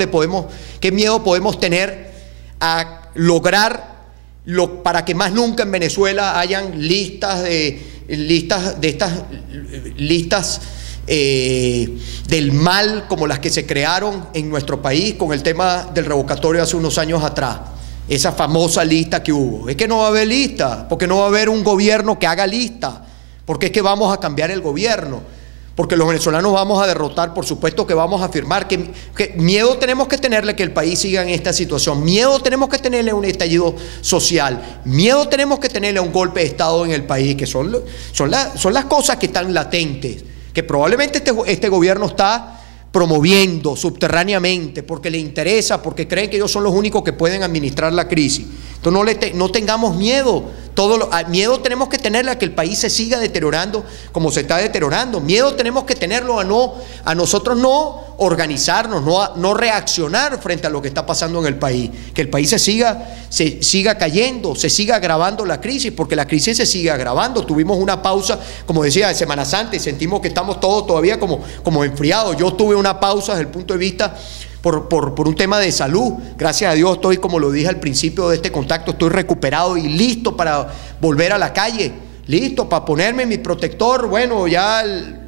podemos tener a lograr para que más nunca en Venezuela hayan listas del mal como las que se crearon en nuestro país con el tema del revocatorio hace unos años atrás? Esa famosa lista que hubo. Es que no va a haber lista, porque no va a haber un gobierno que haga lista, porque es que vamos a cambiar el gobierno, porque los venezolanos vamos a derrotar, por supuesto que vamos a firmar. Que miedo tenemos que tenerle que el país siga en esta situación, miedo tenemos que tenerle a un estallido social, miedo tenemos que tenerle a un golpe de Estado en el país, que son las cosas que están latentes, que probablemente este gobierno está promoviendo subterráneamente porque le interesa, porque creen que ellos son los únicos que pueden administrar la crisis. Entonces no tengamos miedo. Miedo tenemos que tenerle a que el país se siga deteriorando como se está deteriorando. Miedo tenemos que tenerlo a nosotros no organizarnos, no reaccionar frente a lo que está pasando en el país. Que el país se siga cayendo, se siga agravando la crisis, porque la crisis se sigue agravando. Tuvimos una pausa, como decía, de Semana Santa, y sentimos que estamos todos todavía como enfriados. Yo tuve una pausa desde el punto de vista por un tema de salud. Gracias a Dios estoy, como lo dije al principio de este contacto, estoy recuperado y listo para volver a la calle, listo para ponerme mi protector. Bueno, ya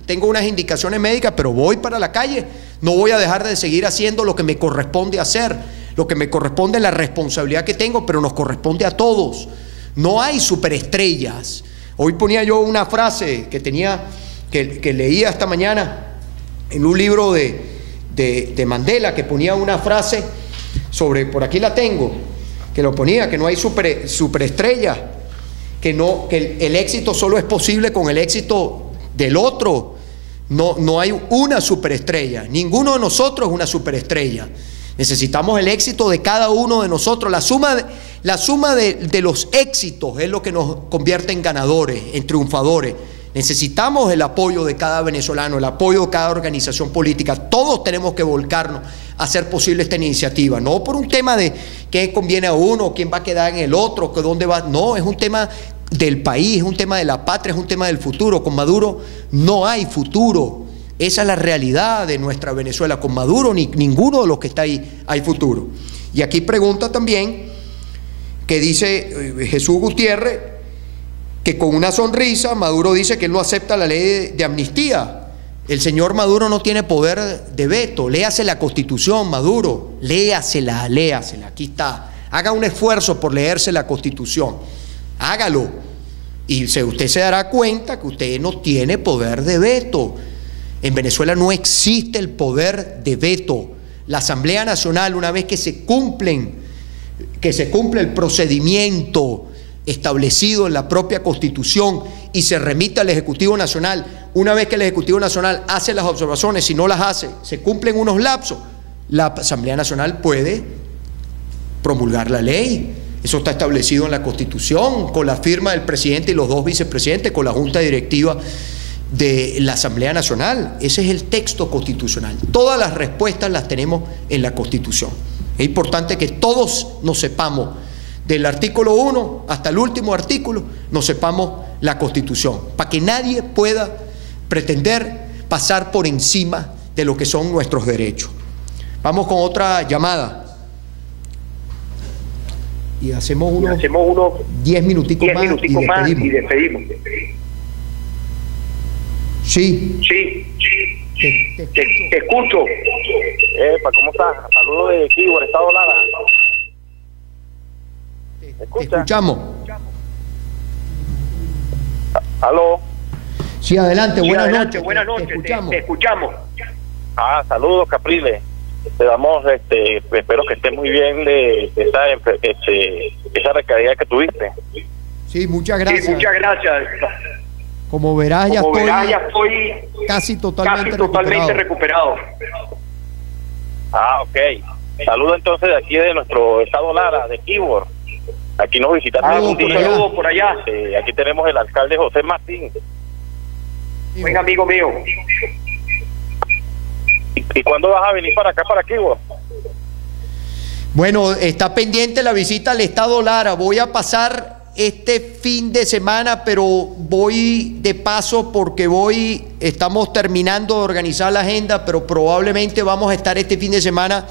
tengo unas indicaciones médicas, pero voy para la calle. No voy a dejar de seguir haciendo lo que me corresponde hacer, lo que me corresponde, la responsabilidad que tengo, pero nos corresponde a todos. No hay superestrellas. Hoy ponía yo una frase que leía esta mañana en un libro de Mandela, que ponía una frase sobre, por aquí la tengo, que lo ponía, que no hay superestrellas, que el éxito solo es posible con el éxito del otro. No hay una superestrella, ninguno de nosotros es una superestrella. Necesitamos el éxito de cada uno de nosotros. La suma de los éxitos es lo que nos convierte en ganadores, en triunfadores. Necesitamos el apoyo de cada venezolano, el apoyo de cada organización política. Todos tenemos que volcarnos a hacer posible esta iniciativa, no por un tema de qué conviene a uno, quién va a quedar en el otro, que dónde va. No, es un tema del país, es un tema de la patria, es un tema del futuro. Con Maduro no hay futuro. Esa es la realidad de nuestra Venezuela. Con Maduro ni ninguno de los que está ahí hay futuro. Y aquí pregunta también, que dice Jesús Gutiérrez, que con una sonrisa Maduro dice que él no acepta la ley de amnistía. El señor Maduro no tiene poder de veto. Léase la Constitución, Maduro. Léasela. Aquí está. Haga un esfuerzo por leerse la Constitución. Hágalo. Y usted se dará cuenta que usted no tiene poder de veto. En Venezuela no existe el poder de veto. La Asamblea Nacional, una vez que se cumple el procedimiento establecido en la propia Constitución y se remite al Ejecutivo Nacional, una vez que el Ejecutivo Nacional hace las observaciones, si no las hace, se cumplen unos lapsos, la Asamblea Nacional puede promulgar la ley. Eso está establecido en la Constitución, con la firma del presidente y los 2 vicepresidentes, con la Junta Directiva de la Asamblea Nacional. Ese es el texto constitucional. Todas las respuestas las tenemos en la Constitución. Es importante que todos nos sepamos, del artículo 1 hasta el último artículo, nos sepamos la Constitución, para que nadie pueda pretender pasar por encima de lo que son nuestros derechos. Vamos con otra llamada. Y hacemos unos 10 minuticos más y despedimos. Sí. Te escucho. ¿Cómo estás? Saludos de Keyboard, Estado Lara. Te escuchamos. ¿Aló? Sí, adelante. Buenas noches. Te escuchamos. Saludos, Capriles. Te damos, espero que estés muy bien de esa recaída que tuviste. Sí, muchas gracias. Como verás, ya estoy casi totalmente recuperado. Ok. Saludos entonces de aquí de nuestro estado Lara, de Keyboard. Aquí nos visitaste algún día. Saludos por allá. Aquí tenemos el alcalde José Martín. Buen amigo mío. ¿Y cuándo vas a venir para acá, para Keyboard? Bueno, está pendiente la visita al estado Lara. Voy a pasar este fin de semana, pero voy de paso porque estamos terminando de organizar la agenda, pero probablemente vamos a estar este fin de semana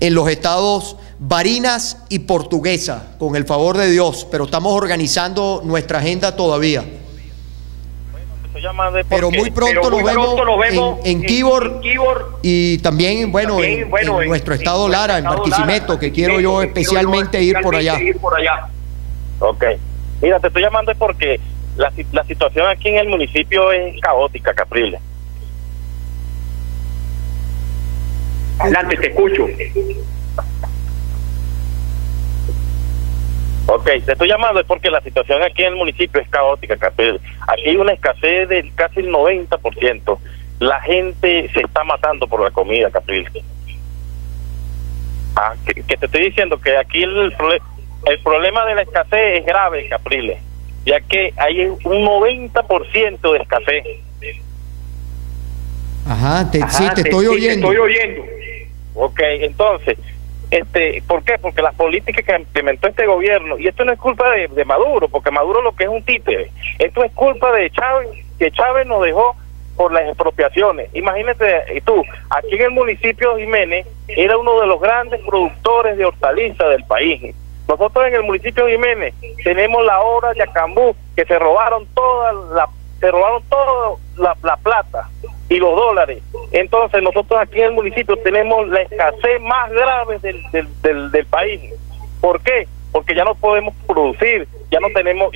en los estados Barinas y Portuguesa, con el favor de Dios, pero estamos organizando nuestra agenda todavía. Pero muy pronto nos vemos en Keyboard y también, en nuestro estado Lara, en Barquisimeto, que quiero yo especialmente ir por allá. Ok. Mira, te estoy llamando porque la situación aquí en el municipio es caótica, Capriles. Adelante, te escucho. Ok, te estoy llamando porque la situación aquí en el municipio es caótica, Capriles. Aquí hay una escasez del casi el 90%. La gente se está matando por la comida, Capriles. Que te estoy diciendo que aquí el problema de la escasez es grave, Capriles, ya que hay un 90% de escasez. Sí, te estoy oyendo. Ok, entonces, ¿por qué? Porque las políticas que implementó este gobierno, y esto no es culpa de Maduro, porque Maduro lo que es un títere, esto es culpa de Chávez, que Chávez nos dejó por las expropiaciones. Imagínate tú, aquí en el municipio de Jiménez era uno de los grandes productores de hortalizas del país. Nosotros en el municipio de Jiménez tenemos la obra de Acambú, que se robaron toda la plata y los dólares. Entonces nosotros aquí en el municipio tenemos la escasez más grave del país. ¿Por qué? Porque ya no podemos producir, ya no tenemos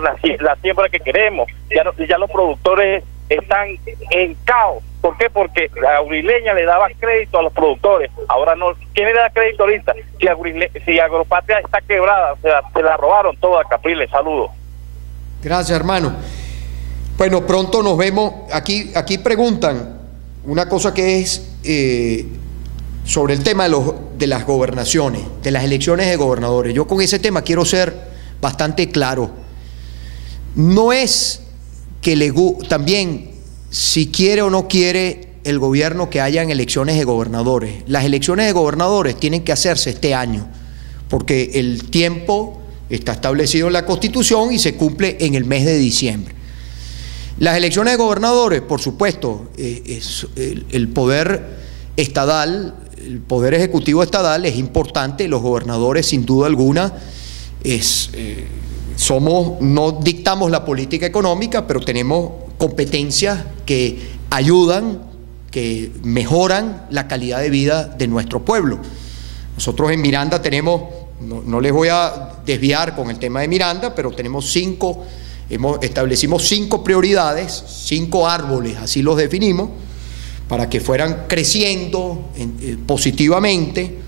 la siembra que queremos, ya los productores están en caos. ¿Por qué? Porque la Aurileña le daba crédito a los productores, ahora no. ¿Quién le da crédito ahorita? Si Agropatria está quebrada, se la robaron toda, Capriles. Saludos. Gracias, hermano. Bueno, pronto nos vemos. Aquí preguntan una cosa que es sobre el tema de las gobernaciones, de las elecciones de gobernadores. Yo con ese tema quiero ser bastante claro. No es que también, si quiere o no quiere el gobierno que hayan elecciones de gobernadores. Las elecciones de gobernadores tienen que hacerse este año, porque el tiempo está establecido en la Constitución y se cumple en el mes de diciembre. Las elecciones de gobernadores, por supuesto, el poder estatal, el poder ejecutivo estatal es importante. Los gobernadores, sin duda alguna, no dictamos la política económica, pero tenemos competencias que ayudan, que mejoran la calidad de vida de nuestro pueblo. Nosotros en Miranda tenemos, no les voy a desviar con el tema de Miranda, pero tenemos establecimos 5 prioridades, 5 árboles, así los definimos, para que fueran creciendo positivamente.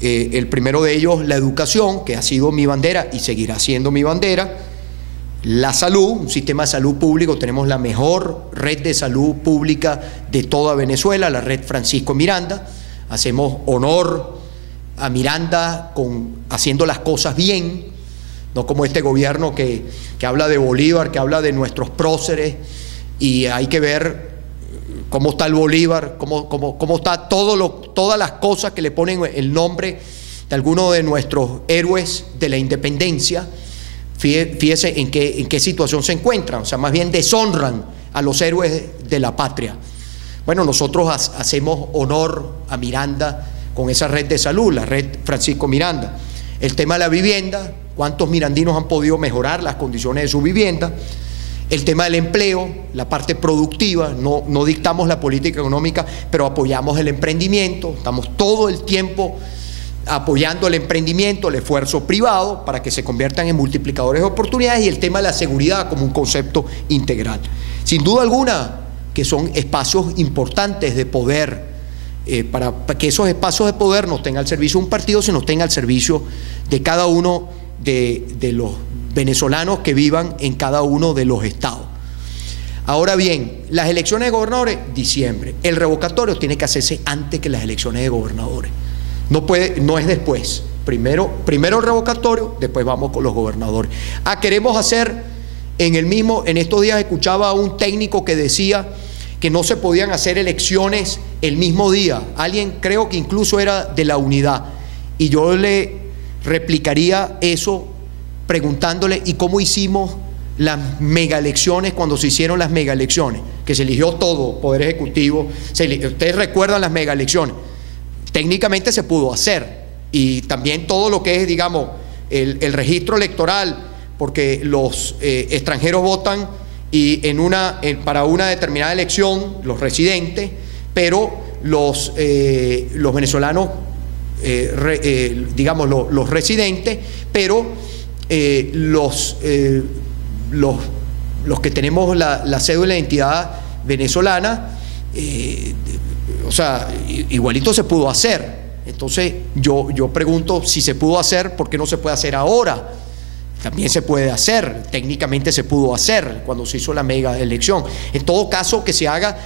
El primero de ellos, la educación, que ha sido mi bandera y seguirá siendo mi bandera. La salud, un sistema de salud público. Tenemos la mejor red de salud pública de toda Venezuela, la red Francisco Miranda. Hacemos honor a Miranda haciendo las cosas bien, no como este gobierno que habla de Bolívar, que habla de nuestros próceres, y hay que ver cómo está el Bolívar, cómo está todas las cosas que le ponen el nombre de algunos de nuestros héroes de la independencia. Fíjese en qué situación se encuentran, o sea, más bien deshonran a los héroes de la patria. Bueno, nosotros hacemos honor a Miranda con esa red de salud, la red Francisco Miranda. El tema de la vivienda, cuántos mirandinos han podido mejorar las condiciones de su vivienda. El tema del empleo, la parte productiva, no dictamos la política económica, pero apoyamos el emprendimiento, estamos todo el tiempo apoyando el emprendimiento, el esfuerzo privado, para que se conviertan en multiplicadores de oportunidades, y el tema de la seguridad como un concepto integral. Sin duda alguna que son espacios importantes de poder, para que esos espacios de poder no estén al servicio de un partido, sino estén al servicio de cada uno de los venezolanos que vivan en cada uno de los estados. Ahora bien, las elecciones de gobernadores, diciembre. El revocatorio tiene que hacerse antes que las elecciones de gobernadores. No es después. Primero el revocatorio, después vamos con los gobernadores. Queremos hacer en estos días escuchaba a un técnico que decía que no se podían hacer elecciones el mismo día. Alguien, creo que incluso era de la Unidad. Y yo le replicaría eso preguntándole: ¿y cómo hicimos las megaelecciones cuando se hicieron las megaelecciones? Que se eligió todo, Poder Ejecutivo. Ustedes recuerdan las megaelecciones. Técnicamente se pudo hacer. Y también todo lo que es, digamos, el registro electoral, porque los extranjeros votan para una determinada elección, los residentes, pero los venezolanos, digamos, los residentes, pero los que tenemos la cédula de identidad venezolana, o sea, igualito se pudo hacer. Entonces yo pregunto, si se pudo hacer, ¿por qué no se puede hacer ahora? También se puede hacer, técnicamente se pudo hacer cuando se hizo la mega elección. En todo caso, que se haga,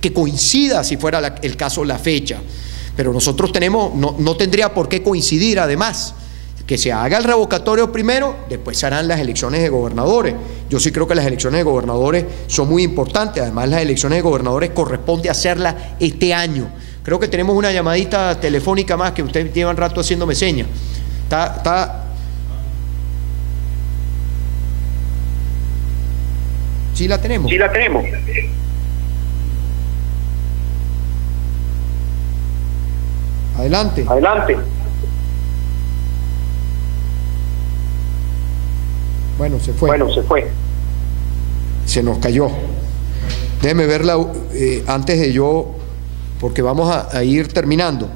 que coincida, si fuera el caso, la fecha. Pero nosotros no tendría por qué coincidir. Además, que se haga el revocatorio primero, después se harán las elecciones de gobernadores. Yo sí creo que las elecciones de gobernadores son muy importantes. Además, las elecciones de gobernadores corresponde hacerlas este año. Creo que tenemos una llamadita telefónica más, que ustedes llevan rato haciéndome señas. ¿Sí la tenemos? Sí la tenemos. Adelante. Adelante. Bueno, se fue. Se nos cayó. Déjeme verla antes de yo, porque vamos a ir terminando.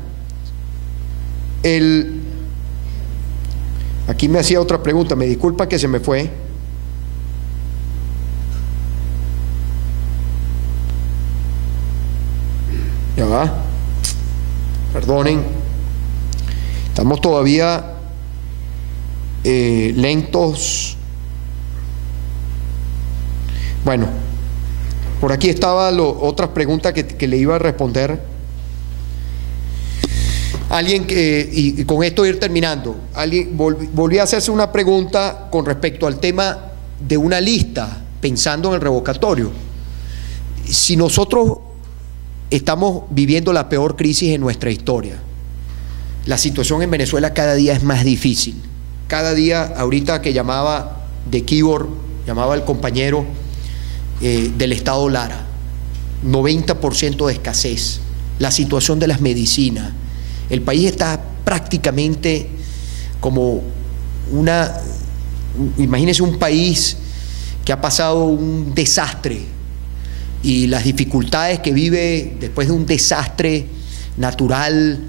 Aquí me hacía otra pregunta, me disculpa que se me fue. Ya va. Perdonen. Estamos todavía lentos. Bueno, por aquí estaba otras preguntas que le iba a responder. Y con esto ir terminando. Volví a hacerse una pregunta con respecto al tema de una lista, pensando en el revocatorio. Si nosotros estamos viviendo la peor crisis en nuestra historia, la situación en Venezuela cada día es más difícil. Cada día, ahorita que llamaba de Keyboard, llamaba el compañero del estado Lara, 90% de escasez, la situación de las medicinas. El país está prácticamente como imagínense un país que ha pasado un desastre y las dificultades que vive después de un desastre natural,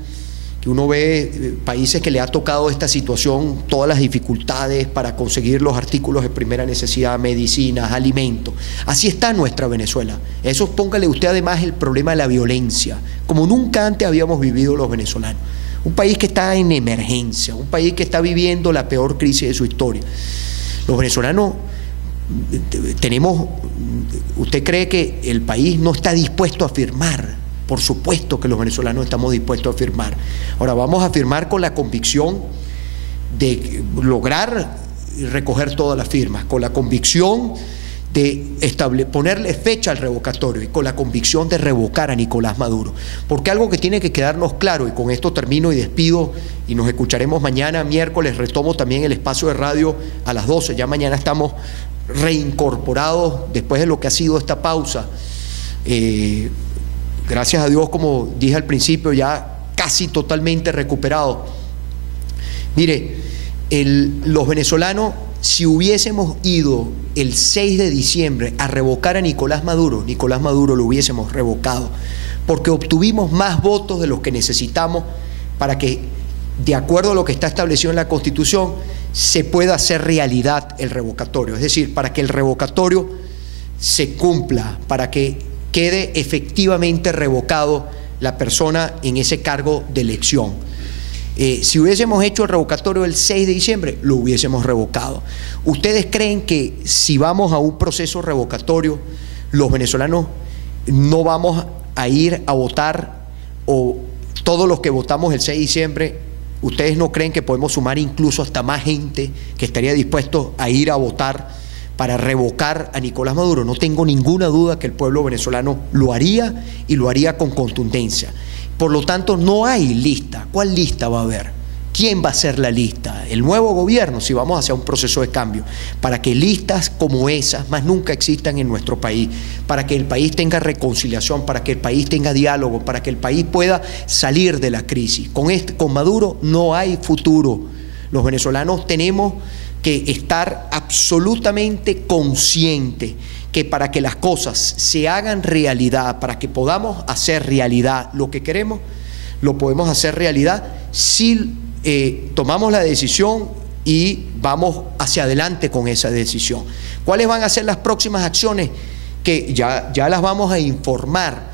que uno ve países que le ha tocado esta situación, todas las dificultades para conseguir los artículos de primera necesidad, medicinas, alimentos. Así está nuestra Venezuela. Eso póngale usted además el problema de la violencia, como nunca antes habíamos vivido los venezolanos. Un país que está en emergencia, un país que está viviendo la peor crisis de su historia. Los venezolanos ¿usted cree que el país no está dispuesto a firmar? Por supuesto que los venezolanos estamos dispuestos a firmar. Ahora vamos a firmar con la convicción de lograr recoger todas las firmas, con la convicción de ponerle fecha al revocatorio y con la convicción de revocar a Nicolás Maduro. Porque algo que tiene que quedarnos claro, y con esto termino y despido, y nos escucharemos mañana, miércoles, retomo también el espacio de radio a las 12, ya mañana estamos reincorporados después de lo que ha sido esta pausa. Gracias a Dios, como dije al principio, ya casi totalmente recuperado. Mire, los venezolanos, si hubiésemos ido el 6 de diciembre a revocar a Nicolás Maduro lo hubiésemos revocado, porque obtuvimos más votos de los que necesitamos para que, de acuerdo a lo que está establecido en la Constitución, se pueda hacer realidad el revocatorio. Es decir, para que el revocatorio se cumpla, para que quede efectivamente revocado la persona en ese cargo de elección. Si hubiésemos hecho el revocatorio el 6 de diciembre, lo hubiésemos revocado. ¿Ustedes creen que si vamos a un proceso revocatorio, los venezolanos no vamos a ir a votar, o todos los que votamos el 6 de diciembre, ustedes no creen que podemos sumar incluso hasta más gente que estaría dispuesto a ir a votar para revocar a Nicolás Maduro? No tengo ninguna duda que el pueblo venezolano lo haría, y lo haría con contundencia. Por lo tanto, no hay lista. ¿Cuál lista va a haber? ¿Quién va a ser la lista? El nuevo gobierno, si vamos hacia un proceso de cambio, para que listas como esas más nunca existan en nuestro país, para que el país tenga reconciliación, para que el país tenga diálogo, para que el país pueda salir de la crisis. Con Maduro no hay futuro. Los venezolanos tenemos que estar absolutamente conscientes que para que las cosas se hagan realidad, para que podamos hacer realidad lo que queremos, lo podemos hacer realidad si tomamos la decisión y vamos hacia adelante con esa decisión. ¿Cuáles van a ser las próximas acciones? Que ya las vamos a informar,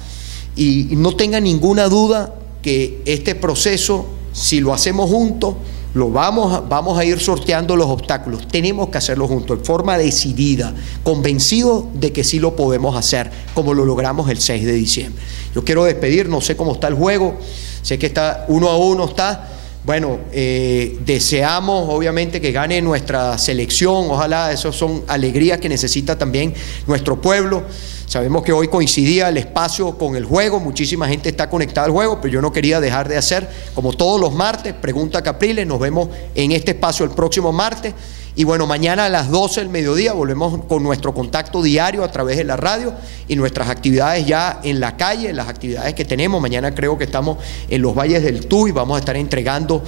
y no tenga ninguna duda que este proceso, si lo hacemos juntos, vamos a ir sorteando los obstáculos. Tenemos que hacerlo juntos, de forma decidida, convencidos de que sí lo podemos hacer, como lo logramos el 6 de diciembre. Yo quiero despedir, no sé cómo está el juego, sé que está 1-1 está. Bueno, deseamos obviamente que gane nuestra selección, ojalá. Esas son alegrías que necesita también nuestro pueblo. Sabemos que hoy coincidía el espacio con el juego, muchísima gente está conectada al juego, pero yo no quería dejar de hacer, como todos los martes, Pregunta Capriles. Nos vemos en este espacio el próximo martes, y bueno, mañana a las 12 del mediodía volvemos con nuestro contacto diario a través de la radio y nuestras actividades ya en la calle, las actividades que tenemos. Mañana creo que estamos en los Valles del Tuy, vamos a estar entregando,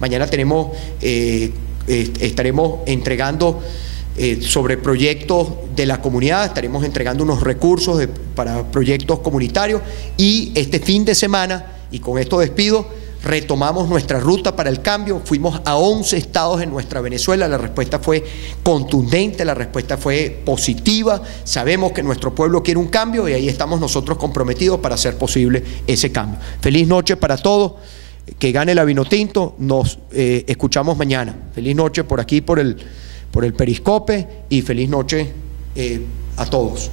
mañana estaremos entregando sobre proyectos de la comunidad, estaremos entregando unos recursos para proyectos comunitarios, y este fin de semana, y con esto despido, retomamos nuestra ruta para el cambio. Fuimos a 11 estados en nuestra Venezuela, la respuesta fue contundente, la respuesta fue positiva. Sabemos que nuestro pueblo quiere un cambio, y ahí estamos nosotros comprometidos para hacer posible ese cambio. Feliz noche para todos, que gane la Vinotinto. Nos escuchamos mañana. Feliz noche por aquí, por el Periscope, y feliz noche a todos.